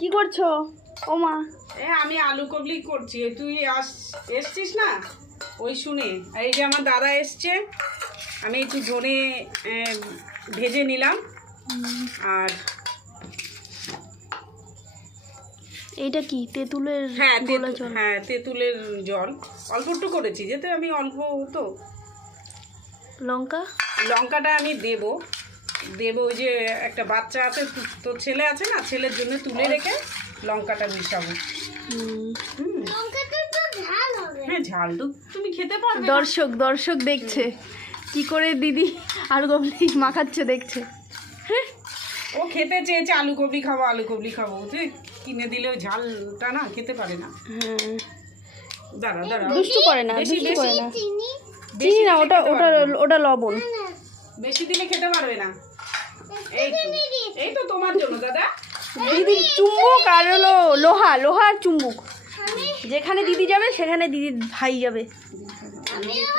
কি করছো ও মা? আমি আলু কবলি করছি। তুই এসছিস না ওই শুনে। আর এই যে আমার দাদা এসছে, আমি একটু ধনে ভেজে নিলাম। আর এইটা কি তেঁতুলের গোলা জল? হ্যাঁ, তেঁতুলের জল অল্প একটু করেছি, যেতে আমি অল্প তো। লঙ্কাটা আমি দেবো। ওই যে একটা বাচ্চা আছে, তোর ছেলে আছে না, ছেলের জন্য তুলে রেখে লঙ্কাটা মিশাবো। হ্যাঁ, ঝাল তো তুমি খেতে পারবে। দর্শক দেখছে কি করে দিদি আলু কবলি মাখাচ্ছে, দেখছে। ও খেতে চেয়েছে আলু কবলি খাবো। তুই কিনে দিলে ওই ঝালটা না খেতে পারে না। দাঁড়া দুষ্টু করে না। চিনি না, ওটা লবণ। বেশি দিলে খেতে পারবে না। এই তো তোমার জন্য দাদা। দিদি চুম্বক আর হলো লোহা আর চুম্বক, যেখানে দিদি যাবে সেখানে দিদির ভাই যাবে।